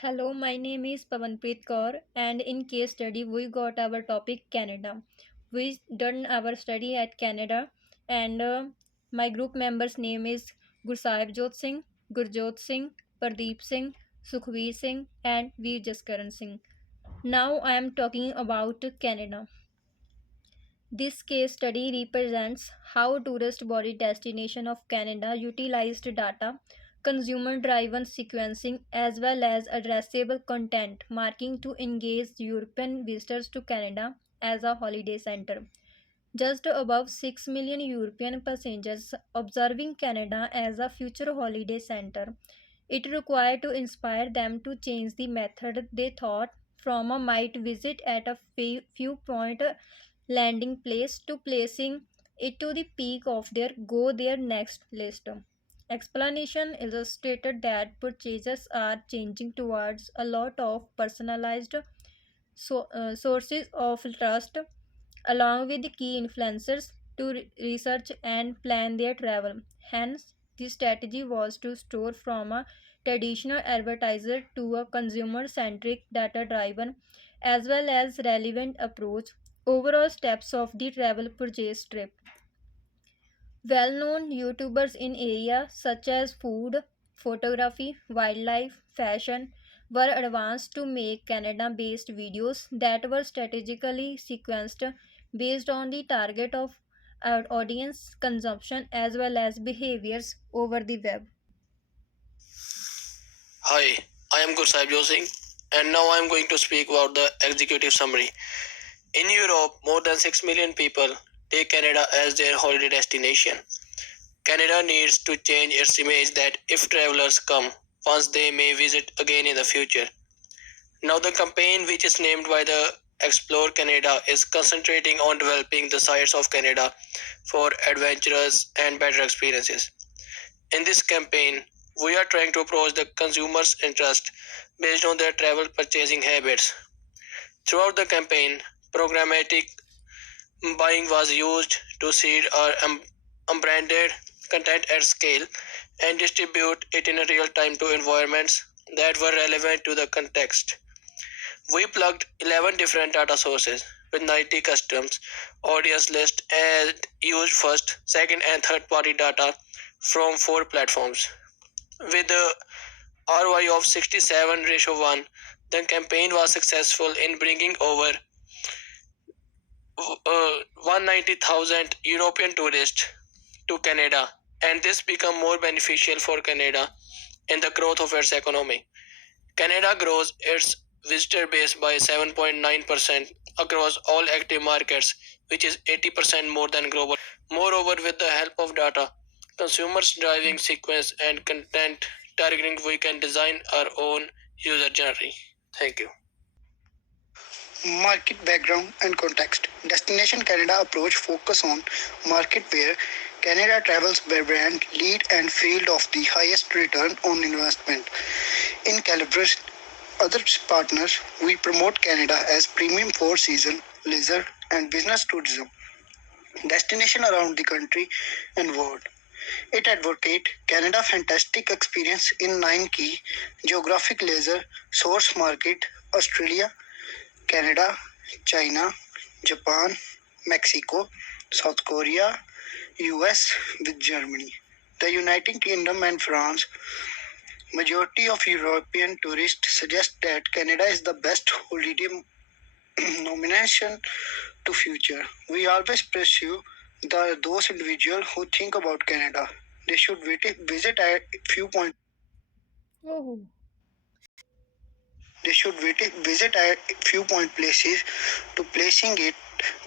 Hello, my name is Pavanpreet Kaur, and in case study we got our topic Canada. We done our study at Canada, and my group members' name is Gursahib Jot Singh, Gurjot Singh, Pardeep Singh, Sukhveer Singh, and Veer Jaskaran Singh. Now I am talking about Canada. This case study represents how tourist body destination of Canada utilized data, consumer-driven sequencing as well as addressable content marking to engage European visitors to Canada as a holiday center. Just above 6 million European passengers observing Canada as a future holiday center. It required to inspire them to change the method they thought from a might visit at a viewpoint landing place to placing it to the peak of their go there next list. Explanation illustrated that purchasers are changing towards a lot of personalized sources of trust along with the key influencers to research and plan their travel. Hence, the strategy was to store from a traditional advertiser to a consumer centric data driven as well as relevant approach overall steps of the travel purchase trip. Well known YouTubers in areas such as food, photography, wildlife, fashion were advanced to make Canada based videos that were strategically sequenced based on the target of our audience consumption as well as behaviors over the web. Hi, I am Gursahib Josing, and now I am going to speak about the executive summary. In Europe, more than 6 million people take Canada as their holiday destination. Canada needs to change its image that if travelers come once, they may visit again in the future. Now, the campaign, which is named by the Explore Canada, is concentrating on developing the sides of Canada for adventurous and better experiences. In this campaign, we are trying to approach the consumer's interest based on their travel purchasing habits. Throughout the campaign, programmatic buying was used to seed our unbranded content at scale and distribute it in real time to environments that were relevant to the context. We plugged 11 different data sources with 90 customs audience lists and used first, second, and third party data from four platforms. With a ROI of 67 ratio 1, the campaign was successful in bringing over 190,000 European tourists to Canada, and this became more beneficial for Canada in the growth of its economy. Canada grows its visitor base by 7.9% across all active markets, which is 80% more than global. Moreover, with the help of data, consumers driving sequence and content targeting, we can design our own user journey. Thank you. Market background and context. Destination Canada approach focus on market where Canada travels by brand, lead and field of the highest return on investment. In collaboration other partners, we promote Canada as premium for season, leisure and business tourism. Destination around the country and world. It advocates Canada fantastic experience in 9 key geographic leisure source market: Australia, Canada, China, Japan, Mexico, South Korea, US with Germany. The United Kingdom and France. Majority of European tourists suggest that Canada is the best holiday nomination to future. We always pursue those individuals who think about Canada. They should visit a few points. Oh. They should visit a few point places to placing it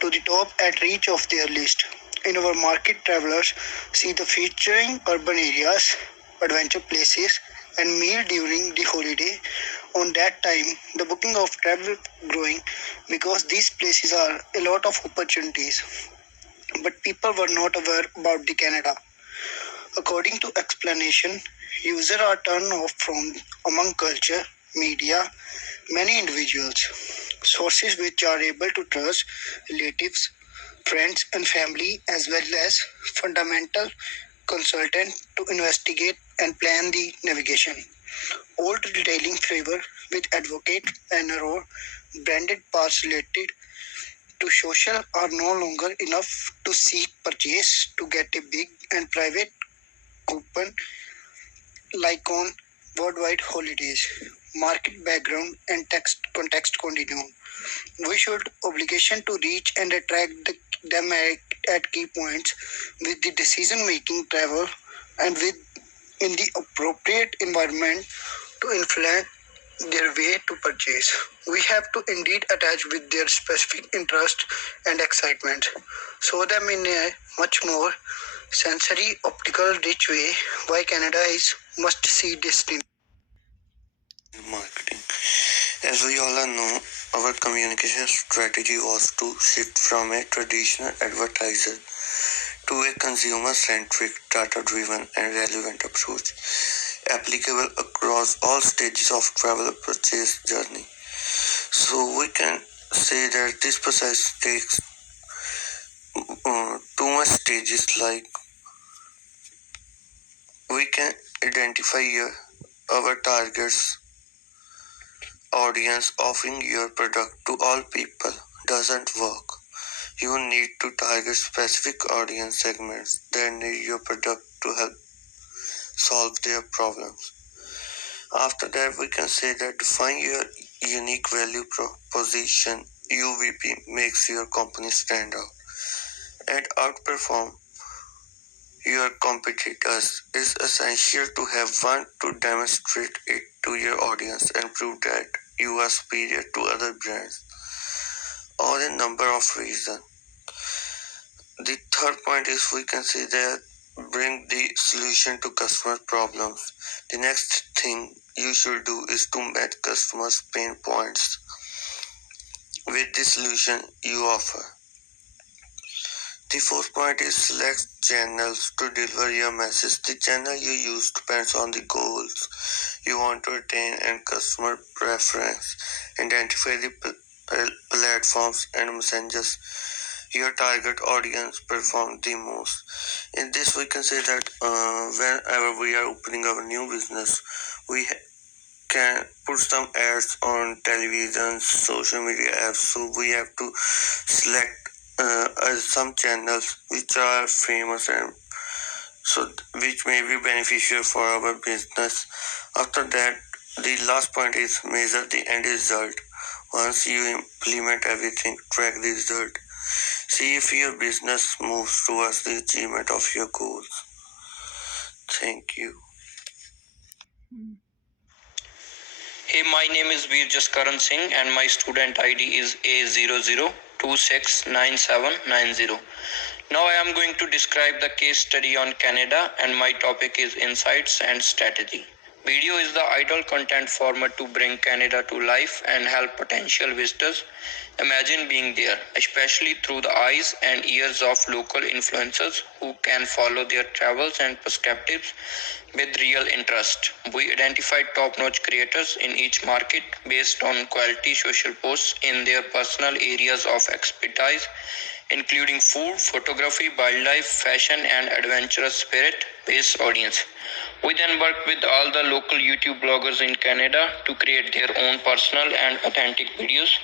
to the top and reach of their list. In our market, travelers see the featuring urban areas, adventure places, and meal during the holiday. On that time, the booking of travel growing because these places are a lot of opportunities. But people were not aware about the Canada. According to explanation, users are turned off from among culture, media, many individuals, sources which are able to trust relatives, friends and family as well as fundamental consultant to investigate and plan the navigation. Old retailing flavor with Advocate and Aurora branded parts related to social are no longer enough to seek purchase to get a big and private coupon like on worldwide holidays. Market background and text context continuum. We should obligation to reach and attract them at key points with the decision making travel and with in the appropriate environment to influence their way to purchase. We have to indeed attach with their specific interest and excitement. Show them in a much more sensory optical rich way why Canada is must see destination. Marketing. As we all know, our communication strategy was to shift from a traditional advertiser to a consumer-centric, data-driven and relevant approach, applicable across all stages of travel purchase journey. So we can say that this process takes too much stages, like we can identify our targets audience. Offering your product to all people doesn't work. You need to target specific audience segments that need your product to help solve their problems. After that, we can say that define your unique value proposition. UVP makes your company stand out and outperform your competitors. It's essential to have one to demonstrate it to your audience and prove that you are superior to other brands, or a number of reasons. The third point is we can say that bring the solution to customer problems. The next thing you should do is to meet customers' pain points with the solution you offer. The fourth point is select channels to deliver your message. The channel you use depends on the goals you want to attain and customer preference. Identify the platforms and messengers your target audience perform the most. In this, we can say that whenever we are opening our new business, we can put some ads on television, social media apps. So we have to select some channels which are famous and so which may be beneficial for our business. After that, the last point is measure the end result. Once you implement everything, track the result. See if your business moves towards the achievement of your goals. Thank you. Hey, my name is Veer Jaskaran Singh and my student ID is A00269790. Now I am going to describe the case study on Canada and my topic is insights and strategy. Video is the ideal content format to bring Canada to life and help potential visitors imagine being there, especially through the eyes and ears of local influencers who can follow their travels and perspectives with real interest. We identified top-notch creators in each market based on quality social posts in their personal areas of expertise, including food, photography, wildlife, fashion, and adventurous spirit-based audience. We then worked with all the local YouTube bloggers in Canada to create their own personal and authentic videos.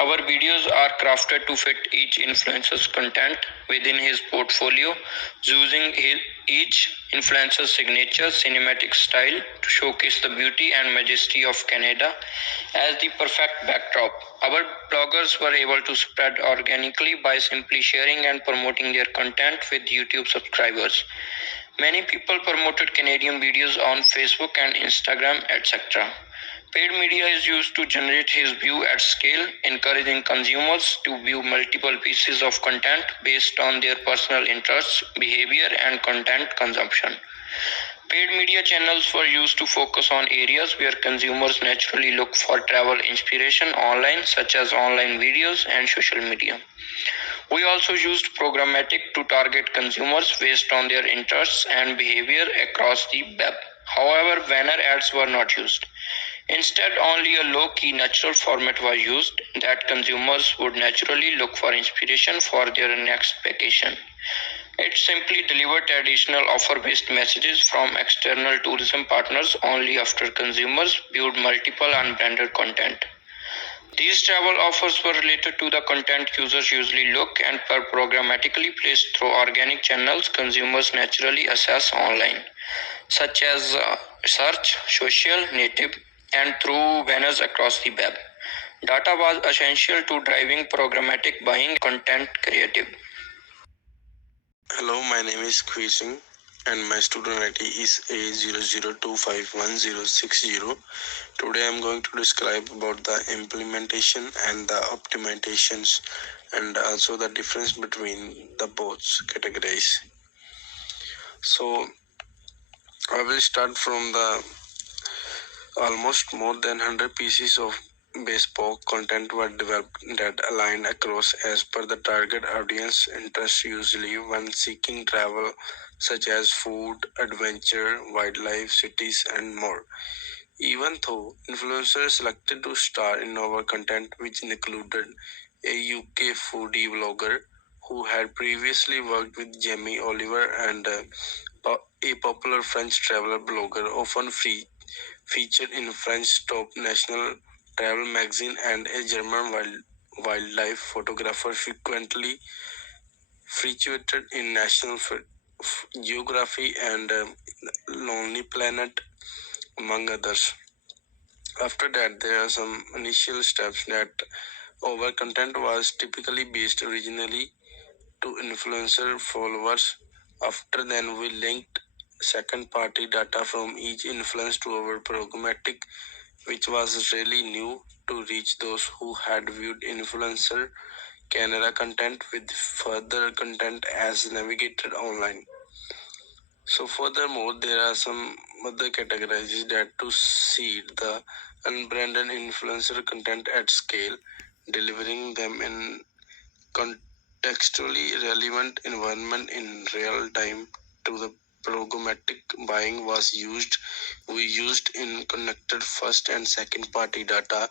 Our videos are crafted to fit each influencer's content within his portfolio, using each influencer's signature cinematic style to showcase the beauty and majesty of Canada as the perfect backdrop. Our bloggers were able to spread organically by simply sharing and promoting their content with YouTube subscribers. Many people promoted Canadian videos on Facebook and Instagram, etc. Paid media is used to generate his view at scale, encouraging consumers to view multiple pieces of content based on their personal interests, behavior, and content consumption. Paid media channels were used to focus on areas where consumers naturally look for travel inspiration online, such as online videos and social media. We also used programmatic to target consumers based on their interests and behavior across the web. However, banner ads were not used. Instead, only a low-key natural format was used that consumers would naturally look for inspiration for their next vacation. It simply delivered traditional offer-based messages from external tourism partners only after consumers viewed multiple unbranded content. These travel offers were related to the content users usually look and were programmatically placed through organic channels consumers naturally access online, such as search, social, native, and through banners across the web. Data was essential to driving programmatic buying content creative. Hello, my name is Kui Singh and my student ID is A00251060. Today I am going to describe about the implementation and the optimizations and also the difference between the both categories. So I will start from the almost more than 100 pieces of bespoke content were developed that align across as per the target audience interests usually when seeking travel such as food, adventure, wildlife, cities and more. Even though influencers selected to star in our content which included a UK foodie vlogger who had previously worked with Jamie Oliver and a popular French traveler blogger often featured in French top national travel magazine and a German wildlife photographer frequently featured in National Geography and Lonely Planet, among others. After that, there are some initial steps that our content was typically based originally to influencer followers. After then, we linked second party data from each influence to our programmatic, which was really new to reach those who had viewed influencer Canada content with further content as navigated online. So furthermore, there are some other categories that to seed the unbranded influencer content at scale, delivering them in contextually relevant environment in real time to the programmatic buying was used. We used in connected first and second party data,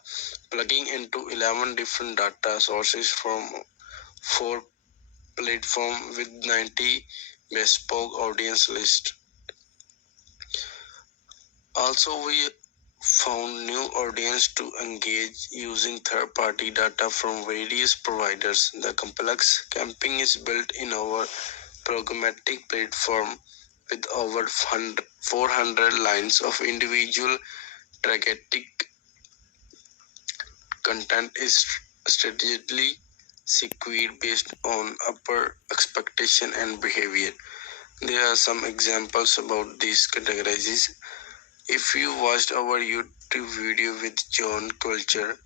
plugging into 11 different data sources from four platform with 90 bespoke audience list. Also, we found new audience to engage using third-party data from various providers. The complex camping is built in our programmatic platform with over 400 lines of individual targetic content is strategically sequenced based on upper expectation and behavior. There are some examples about these categories. If you watched our YouTube video with John Culture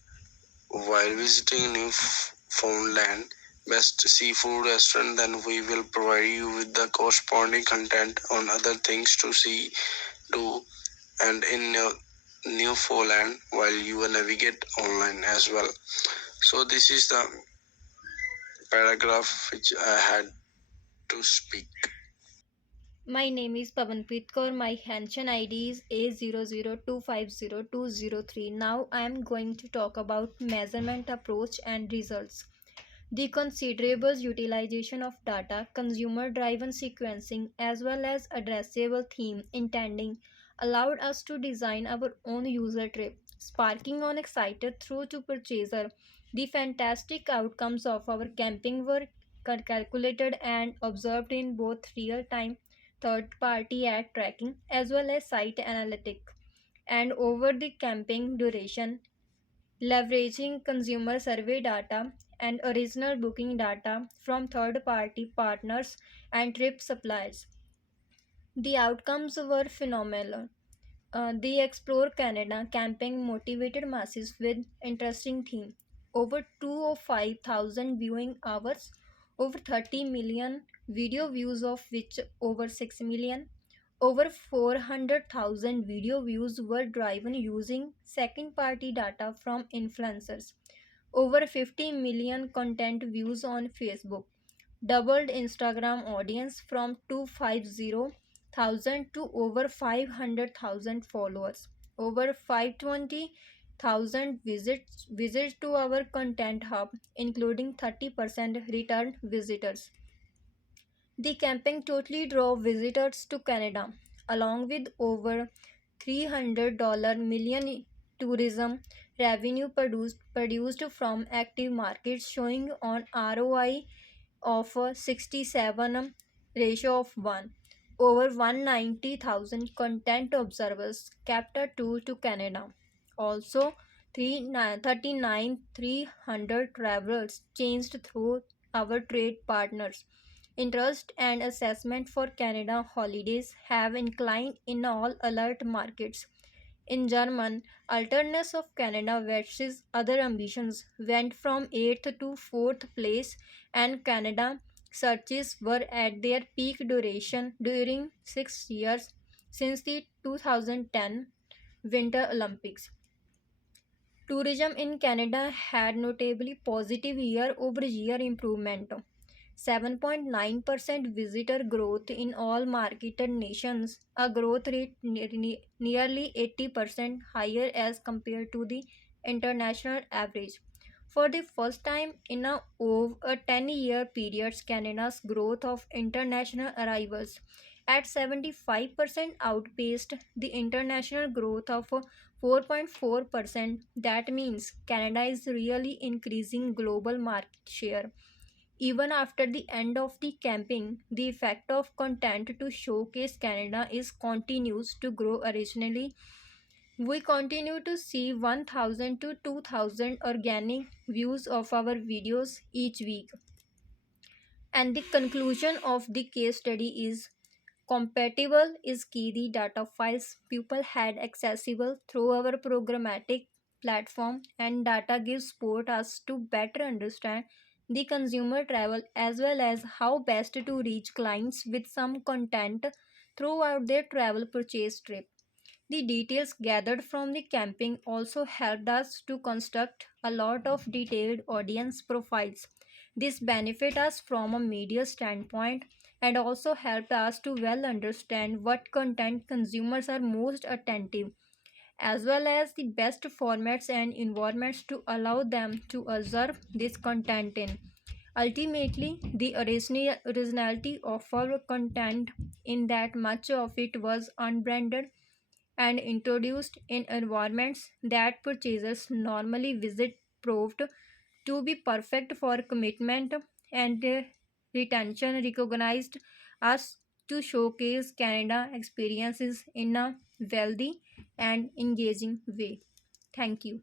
while visiting Newfoundland best seafood restaurant, then we will provide you with the corresponding content on other things to see, do, and in Newfoundland while you navigate online as well. So this is the paragraph which I had to speak. My name is Pavanpreet Kaur. My Hanshan ID is A00250203. Now I am going to talk about measurement approach and results. The considerable utilization of data, consumer driven sequencing, as well as addressable theme intending allowed us to design our own user trip, sparking on excited through to purchaser. The fantastic outcomes of our camping were calculated and observed in both real time third party ad tracking as well as site analytic and over the camping duration, leveraging consumer survey data and original booking data from third party partners and trip suppliers. The outcomes were phenomenal. They explore Canada camping motivated masses with interesting theme. Over 205,000 viewing hours, over 30 million video views of which over 6 million, over 400,000 video views were driven using second party data from influencers. Over 50 million content views on Facebook, doubled Instagram audience from 250,000 to over 500,000 followers, over 520,000 visits to our content hub, including 30% return visitors. The campaign totally drove visitors to Canada, along with over $300 million tourism revenue produced from active markets, showing on ROI of a 67 ratio of 1. Over 190,000 content observers kept a tour to Canada. Also, 300 travelers changed through our trade partners. Interest and assessment for Canada holidays have inclined in all alert markets. In German, Alternates of Canada versus Other Ambitions went from 8th to 4th place, and Canada searches were at their peak duration during 6 years since the 2010 Winter Olympics. Tourism in Canada had notably positive year over year improvement. 7.9% visitor growth in all marketed nations, a growth rate nearly 80% higher as compared to the international average. For the first time in over a 10-year period, Canada's growth of international arrivals at 75% outpaced the international growth of 4.4%. That means Canada is really increasing global market share. Even after the end of the campaign, the effect of content to showcase Canada is continues to grow. Originally, we continue to see 1000 to 2000 organic views of our videos each week. And the conclusion of the case study is compatible is key. The data files people had accessible through our programmatic platform, and data gives support us to better understand the consumer travel as well as how best to reach clients with some content throughout their travel purchase trip. The details gathered from the camping also helped us to construct a lot of detailed audience profiles. This benefit us from a media standpoint and also helped us to well understand what content consumers are most attentive, as well as the best formats and environments to allow them to observe this content in. Ultimately, the originality of our content in that much of it was unbranded and introduced in environments that purchasers normally visit proved to be perfect for commitment and retention. Recognized us to showcase Canada experiences in a wealthy and engaging way. Thank you.